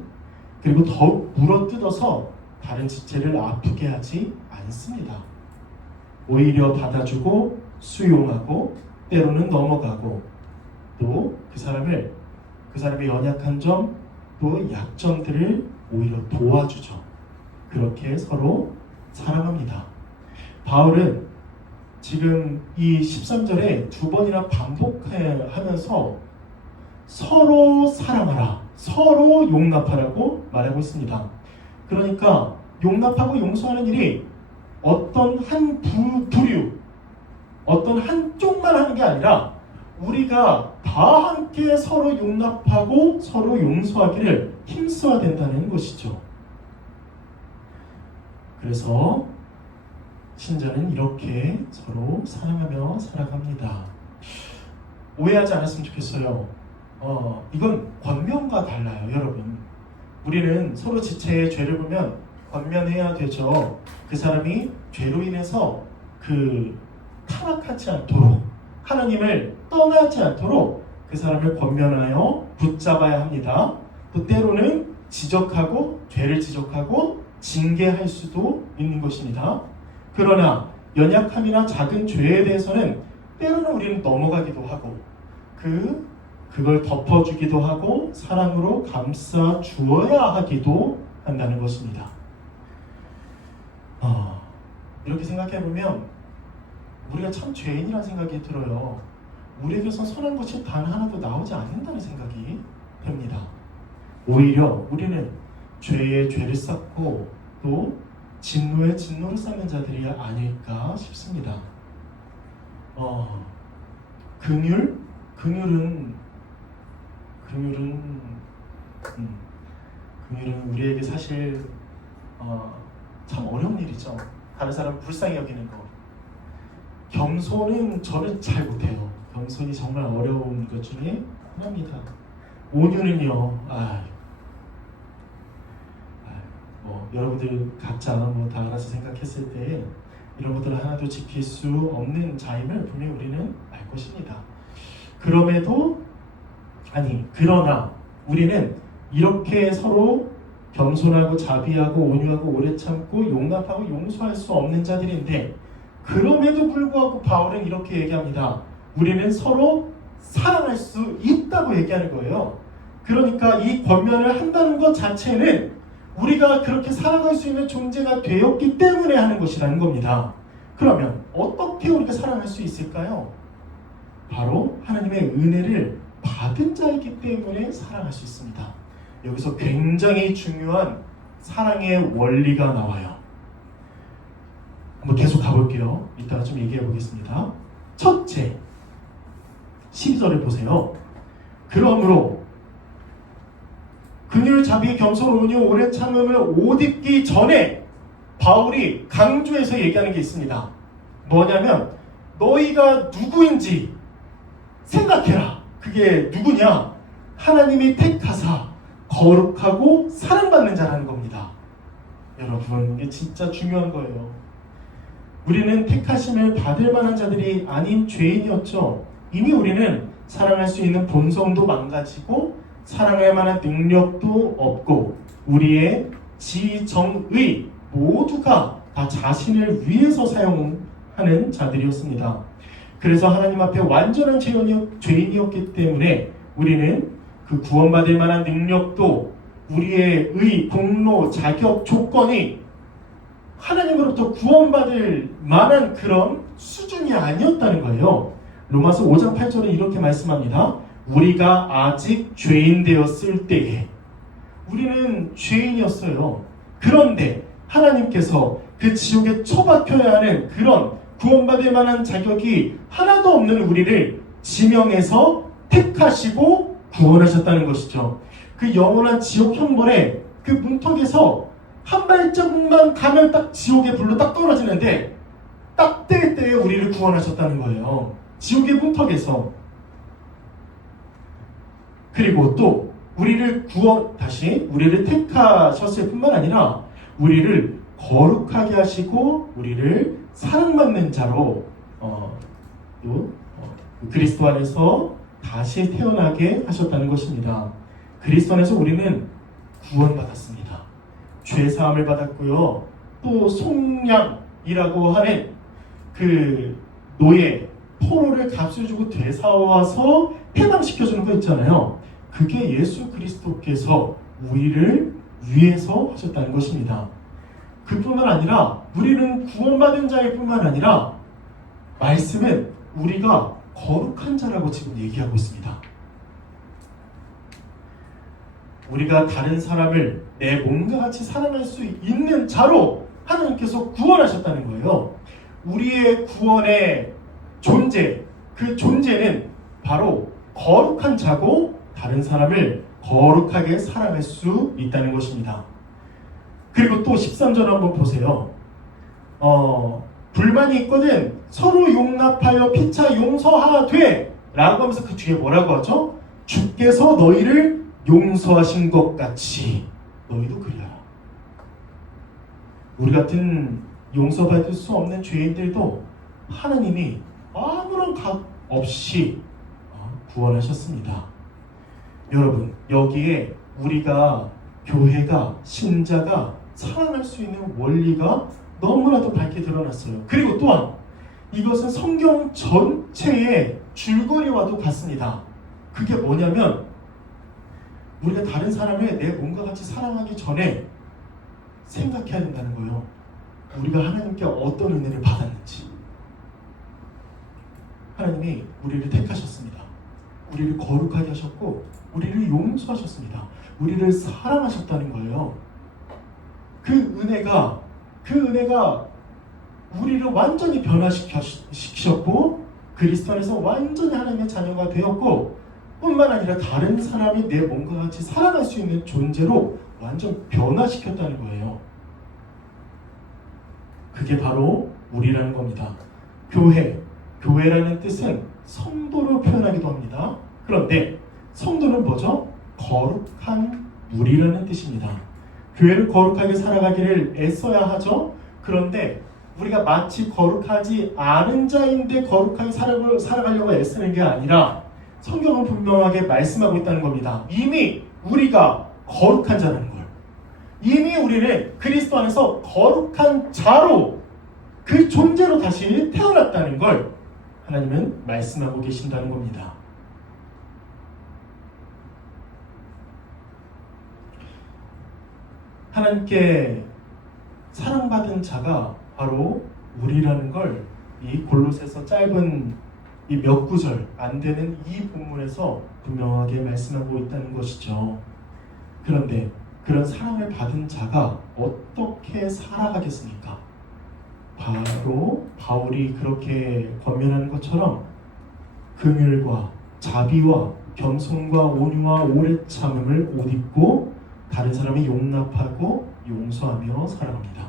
그리고 더욱 물어뜯어서 다른 지체를 아프게 하지 않습니다. 오히려 받아주고 수용하고 때로는 넘어가고 또 그 사람의 연약한 점, 또 약점들을 오히려 도와주죠. 그렇게 서로 사랑합니다. 바울은 지금 이 13절에 두 번이나 반복하면서 서로 사랑하라, 서로 용납하라고 말하고 있습니다. 그러니까 용납하고 용서하는 일이 어떤 한 부류, 어떤 한쪽만 하는 게 아니라 우리가 다 함께 서로 용납하고 서로 용서하기를 힘써야 된다는 것이죠. 그래서 신자는 이렇게 서로 사랑하며 살아갑니다. 오해하지 않았으면 좋겠어요. 이건 권면과 달라요, 여러분. 우리는 서로 지체의 죄를 보면 권면해야 되죠. 그 사람이 죄로 인해서 타락하지 않도록, 하나님을 떠나지 않도록 그 사람을 권면하여 붙잡아야 합니다. 또 때로는 죄를 지적하고 징계할 수도 있는 것입니다. 그러나 연약함이나 작은 죄에 대해서는 때로는 우리는 넘어가기도 하고 그걸 덮어주기도 하고 사랑으로 감싸 주어야 하기도 한다는 것입니다. 이렇게 생각해보면 우리가 참 죄인이라는 생각이 들어요. 우리에게서 선한 것이 단 하나도 나오지 않는다는 생각이 듭니다. 오히려 우리는 죄에 죄를 쌓고 또 진노에 진노를 쌓는 자들이 아닐까 싶습니다. 긍휼은 우리에게 사실 참 어려운 일이죠. 다른 사람 불쌍히 여기는 거. 겸손은 저는 잘 못해요. 겸손이 정말 어려운 것 중에 하나입니다. 온유는요, 뭐 여러분들 각자 뭐 다 알아서 생각했을 때 이런 것들을 하나도 지킬 수 없는 자임을 분명히 우리는 알 것입니다. 그러나 우리는 이렇게 서로 겸손하고 자비하고 온유하고 오래 참고 용납하고 용서할 수 없는 자들인데, 그럼에도 불구하고 바울은 이렇게 얘기합니다. 우리는 서로 사랑할 수 있다고 얘기하는 거예요. 그러니까 이 권면을 한다는 것 자체는 우리가 그렇게 사랑할 수 있는 존재가 되었기 때문에 하는 것이라는 겁니다. 그러면 어떻게 우리가 사랑할 수 있을까요? 바로 하나님의 은혜를 받은 자이기 때문에 사랑할 수 있습니다. 여기서 굉장히 중요한 사랑의 원리가 나와요. 한번 계속 가볼게요. 이따가 좀 얘기해 보겠습니다. 첫째, 12절에 보세요. 그러므로 긍휼, 자비, 겸손, 온유, 오래 참음을 옷 입기 전에 바울이 강조해서 얘기하는 게 있습니다. 뭐냐면 너희가 누구인지 생각해라. 그게 누구냐? 하나님이 택하사 거룩하고 사랑받는 자라는 겁니다. 여러분, 이게 진짜 중요한 거예요. 우리는 택하심을 받을 만한 자들이 아닌 죄인이었죠. 이미 우리는 사랑할 수 있는 본성도 망가지고 사랑할 만한 능력도 없고 우리의 지정의 모두가 다 자신을 위해서 사용하는 자들이었습니다. 그래서 하나님 앞에 완전한 죄인이었기 때문에 우리는 그 구원받을 만한 능력도 우리의 의, 공로, 자격, 조건이 하나님으로부터 구원받을 만한 그런 수준이 아니었다는 거예요. 로마서 5장 8절에 이렇게 말씀합니다. 우리가 아직 죄인 되었을 때에 우리는 죄인이었어요. 그런데 하나님께서 그 지옥에 처박혀야 하는 그런 구원받을 만한 자격이 하나도 없는 우리를 지명해서 택하시고 구원하셨다는 것이죠. 그 영원한 지옥 형벌의 그 문턱에서 한 발짝만 가면 딱 지옥의 불로 딱 떨어지는데 딱 때에 우리를 구원하셨다는 거예요. 지옥의 문턱에서. 그리고 또 우리를 우리를 택하셨을 뿐만 아니라 우리를 거룩하게 하시고 우리를 사랑받는 자로 그리스도 안에서 다시 태어나게 하셨다는 것입니다. 그리스도 안에서 우리는 구원받았습니다. 죄사함을 받았고요. 또 속량이라고 하는 그 노예, 포로를 값을 주고 되사와서 해방시켜주는 거 있잖아요. 그게 예수 그리스도께서 우리를 위해서 하셨다는 것입니다. 그뿐만 아니라 우리는 구원받은 자일 뿐만 아니라 말씀은 우리가 거룩한 자라고 지금 얘기하고 있습니다. 우리가 다른 사람을 내 몸과 같이 사랑할 수 있는 자로 하나님께서 구원하셨다는 거예요. 우리의 구원의 존재, 그 존재는 바로 거룩한 자고 다른 사람을 거룩하게 사랑할 수 있다는 것입니다. 그리고 또 13절 한번 보세요. 불만이 있거든 서로 용납하여 피차 용서하되 라고 하면서 그 뒤에 뭐라고 하죠? 주께서 너희를 용서하신 것 같이 너희도 그리하라. 우리 같은 용서받을 수 없는 죄인들도 하나님이 아무런 각 없이 구원하셨습니다. 여러분, 여기에 우리가 교회가 신자가 사랑할 수 있는 원리가 너무나도 밝게 드러났어요. 그리고 또한 이것은 성경 전체의 줄거리와도 같습니다. 그게 뭐냐면 우리가 다른 사람을 내 몸과 같이 사랑하기 전에 생각해야 된다는 거예요. 우리가 하나님께 어떤 은혜를 받았는지. 하나님이 우리를 택하셨습니다. 우리를 거룩하게 하셨고 우리를 용서하셨습니다. 우리를 사랑하셨다는 거예요. 그 은혜가 우리를 완전히 변화시키셨고 그리스도 안에서 완전히 하나님의 자녀가 되었고 뿐만 아니라 다른 사람이 내 몸과 같이 살아갈 수 있는 존재로 완전 변화시켰다는 거예요. 그게 바로 우리라는 겁니다. 교회, 교회라는 뜻은 성도로 표현하기도 합니다. 그런데 성도는 뭐죠? 거룩한 무리라는 뜻입니다. 교회를 거룩하게 살아가기를 애써야 하죠. 그런데 우리가 마치 거룩하지 않은 자인데 거룩하게 살아가려고 애쓰는 게 아니라 성경은 분명하게 말씀하고 있다는 겁니다. 이미 우리가 거룩한 자라는 걸. 이미 우리는 그리스도 안에서 거룩한 자로 그 존재로 다시 태어났다는 걸 하나님은 말씀하고 계신다는 겁니다. 하나님께 사랑받은 자가 바로 우리라는 걸 이 골로새서 짧은 이 몇 구절 안 되는 이 본문에서 분명하게 말씀하고 있다는 것이죠. 그런데 그런 사랑을 받은 자가 어떻게 살아가겠습니까? 바로 바울이 그렇게 권면하는 것처럼 긍휼과 자비와 겸손과 온유와 오래 참음을 옷 입고 다른 사람이 용납하고 용서하며 살아갑니다.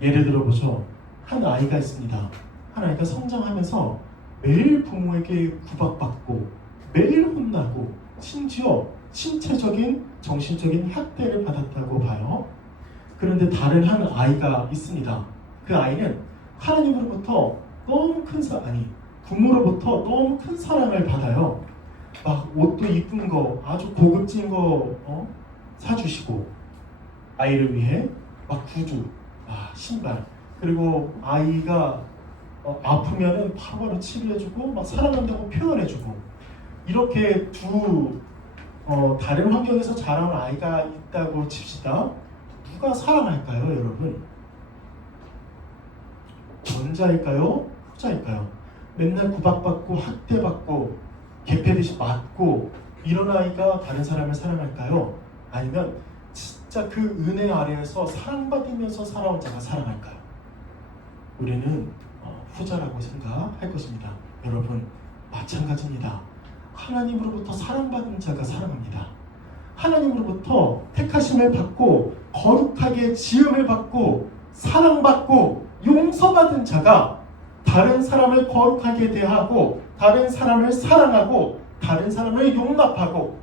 예를 들어보죠. 한 아이가 있습니다. 한 아이가 성장하면서 매일 부모에게 구박받고 매일 혼나고 심지어 신체적인 정신적인 학대를 받았다고 봐요. 그런데 다른 한 아이가 있습니다. 그 아이는 하나님으로부터 너무 큰 부모로부터 너무 큰 사랑을 받아요. 막 옷도 이쁜 거, 아주 고급진 거 사주시고 아이를 위해 막 구두, 신발, 그리고 아이가 아프면은 바로바로 치료해주고 막 사랑한다고 표현해주고 이렇게 다른 환경에서 자라온 아이가 있다고 칩시다. 누가 사랑할까요, 여러분? 전자일까요? 후자일까요? 맨날 구박받고 학대받고 개패듯이 맞고 이런 아이가 다른 사람을 사랑할까요? 아니면 진짜 그 은혜 아래에서 사랑받으면서 살아온 자가 사랑할까요? 우리는 후자라고 생각할 것입니다. 여러분, 마찬가지입니다. 하나님으로부터 사랑받은 자가 사랑합니다. 하나님으로부터 택하심을 받고 거룩하게 지음을 받고 사랑받고 용서받은 자가 다른 사람을 거룩하게 대하고 다른 사람을 사랑하고 다른 사람을 용납하고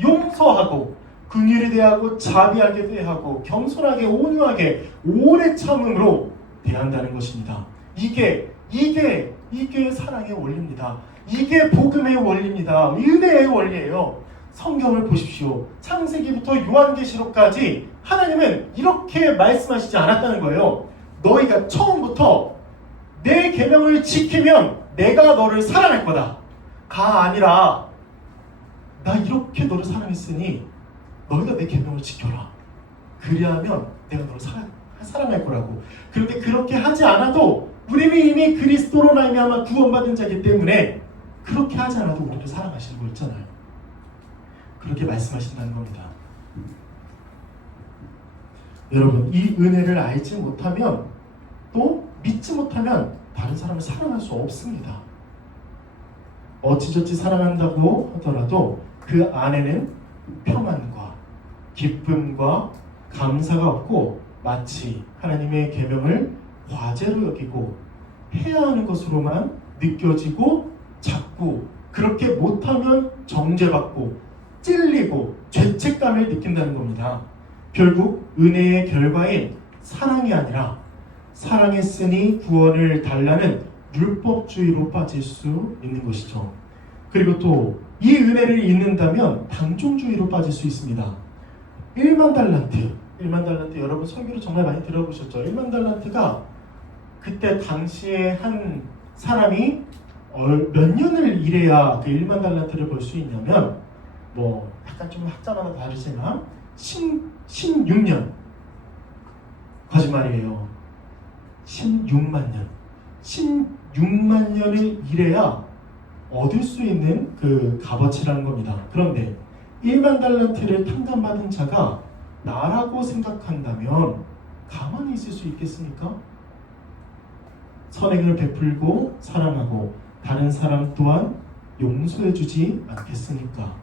용서하고 긍휼히 대하고 자비하게 대하고 겸손하게 온유하게 오래 참음으로 대한다는 것입니다. 이게 사랑의 원리입니다. 이게 복음의 원리입니다. 은혜의 원리예요. 성경을 보십시오. 창세기부터 요한계시록까지 하나님은 이렇게 말씀하시지 않았다는 거예요. 너희가 처음부터 내 계명을 지키면 내가 너를 사랑할 거다. 가 아니라 나 이렇게 너를 사랑했으니 너희가 내 계명을 지켜라. 그리하면 내가 너를 사랑할 거라고. 그런데 그렇게 하지 않아도 우리는 이미 그리스도로 말미암아 구원받은 자이기 때문에 그렇게 하지 않아도 우리를 사랑하시는 거 있잖아요. 그렇게 말씀하신다는 겁니다. 여러분, 이 은혜를 알지 못하면 또 믿지 못하면 다른 사람을 사랑할 수 없습니다. 어찌저찌 사랑한다고 하더라도 그 안에는 평안과 기쁨과 감사가 없고 마치 하나님의 계명을 과제로 여기고 해야 하는 것으로만 느껴지고 자꾸 그렇게 못하면 정죄받고 찔리고 죄책감을 느낀다는 겁니다. 결국 은혜의 결과인 사랑이 아니라 사랑했으니 구원을 달라는 율법주의로 빠질 수 있는 것이죠. 그리고 또 이 은혜를 잊는다면 방종주의로 빠질 수 있습니다. 1만 달란트 여러분 설교를 정말 많이 들어보셨죠? 1만 달란트가 그때 당시에 한 사람이 몇 년을 일해야 그 1만 달란트를 벌 수 있냐면 뭐 약간 좀 학자마다 다르지만 16년 거짓말이에요. 16만 년 16만 년을 일해야 얻을 수 있는 그 값어치라는 겁니다. 그런데 1만 달란트를 탕감받은 자가 나라고 생각한다면 가만히 있을 수 있겠습니까? 선행을 베풀고 사랑하고 다른 사람 또한 용서해주지 않겠습니까?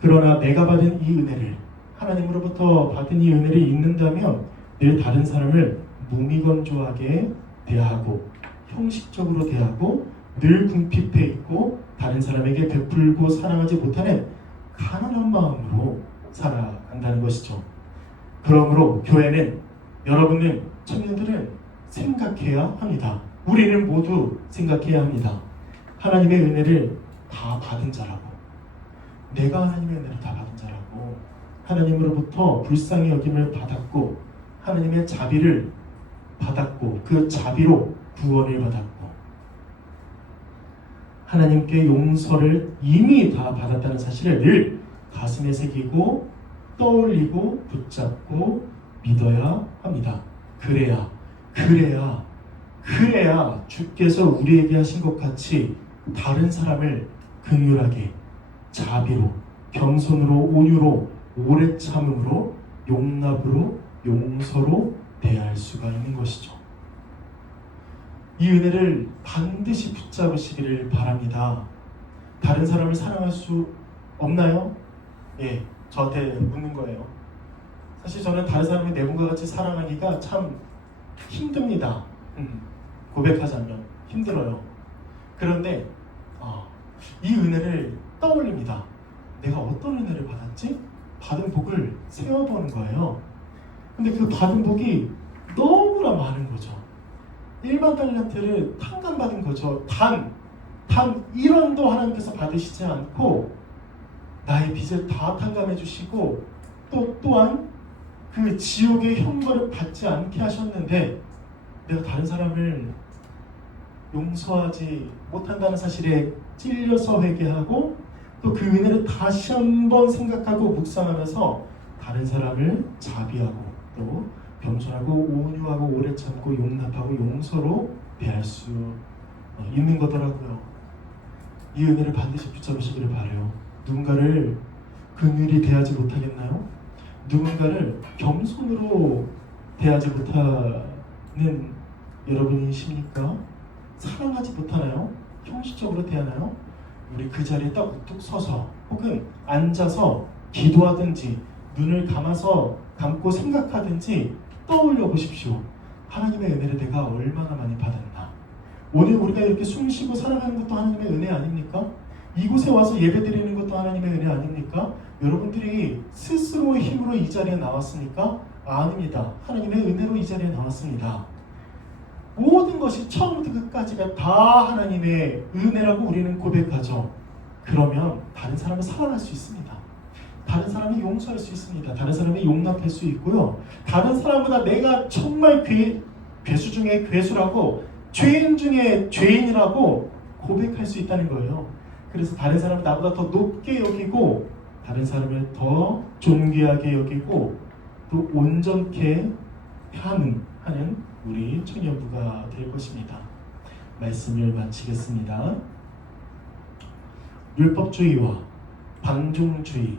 그러나 내가 받은 이 은혜를 하나님으로부터 받은 이 은혜를 잊는다면 늘 다른 사람을 무미건조하게 대하고 형식적으로 대하고 늘 궁핍해 있고 다른 사람에게 베풀고 사랑하지 못하는 가난한 마음으로 살아간다는 것이죠. 그러므로 교회는 여러분은 청년들은 생각해야 합니다. 우리는 모두 생각해야 합니다. 하나님의 은혜를 다 받은 자라고, 내가 하나님의 은혜를 다 받은 자라고, 하나님으로부터 불쌍히 여김을 받았고 하나님의 자비를 받았고 그 자비로 구원을 받았고 하나님께 용서를 이미 다 받았다는 사실을 늘 가슴에 새기고 떠올리고 붙잡고 믿어야 합니다. 그래야 주께서 우리에게 하신 것 같이 다른 사람을 긍휼하게 자비로 겸손으로 온유로 오래 참음으로 용납으로 용서로 대할 수가 있는 것이죠. 이 은혜를 반드시 붙잡으시기를 바랍니다. 다른 사람을 사랑할 수 없나요? 예, 저한테 묻는 거예요. 사실 저는 다른 사람이 내 몸과 같이 사랑하기가 참 힘듭니다. 고백하자면 힘들어요. 그런데 이 은혜를 떠올립니다. 내가 어떤 은혜를 받았지? 받은 복을 세어보는 거예요. 근데 그 받은 복이 너무나 많은 거죠. 1만 달란트를 탕감받은 거죠. 단 1원도 하나님께서 받으시지 않고 나의 빚을 다 탕감해 주시고 또한 그 지옥의 형벌을 받지 않게 하셨는데 내가 다른 사람을 용서하지 못한다는 사실에 찔려서 회개하고 또 그 은혜를 다시 한번 생각하고 묵상하면서 다른 사람을 자비하고 또 겸손하고 온유하고 오래 참고 용납하고 용서로 대할 수 있는 거더라고요. 이 은혜를 반드시 붙잡으시기를 바라요. 누군가를 긍휼히 대하지 못하겠나요? 누군가를 겸손으로 대하지 못하는 여러분이십니까? 사랑하지 못하나요? 형식적으로 대하나요? 우리 그 자리에 딱 우뚝 서서 혹은 앉아서 기도하든지 눈을 감고 생각하든지 떠올려 보십시오. 하나님의 은혜를 내가 얼마나 많이 받았나. 오늘 우리가 이렇게 숨쉬고 살아가는 것도 하나님의 은혜 아닙니까? 이곳에 와서 예배드리는 것도 하나님의 은혜 아닙니까? 여러분들이 스스로의 힘으로 이 자리에 나왔습니까? 아닙니다. 하나님의 은혜로 이 자리에 나왔습니다. 모든 것이 처음부터 끝까지가 다 하나님의 은혜라고 우리는 고백하죠. 그러면 다른 사람을 사랑할 수 있습니다. 다른 사람을 용서할 수 있습니다. 다른 사람을 용납할 수 있고요. 다른 사람보다 내가 정말 괴수 중에 괴수라고 죄인 중에 죄인이라고 고백할 수 있다는 거예요. 그래서 다른 사람을 나보다 더 높게 여기고 다른 사람을 더 존귀하게 여기고 또 온전케 하는 우리 청년부가 될 것입니다. 말씀을 마치겠습니다. 율법주의와 방종주의를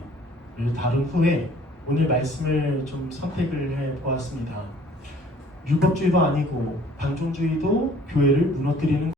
다룬 후에 오늘 말씀을 좀 선택을 해 보았습니다. 율법주의도 아니고 방종주의도 교회를 무너뜨리는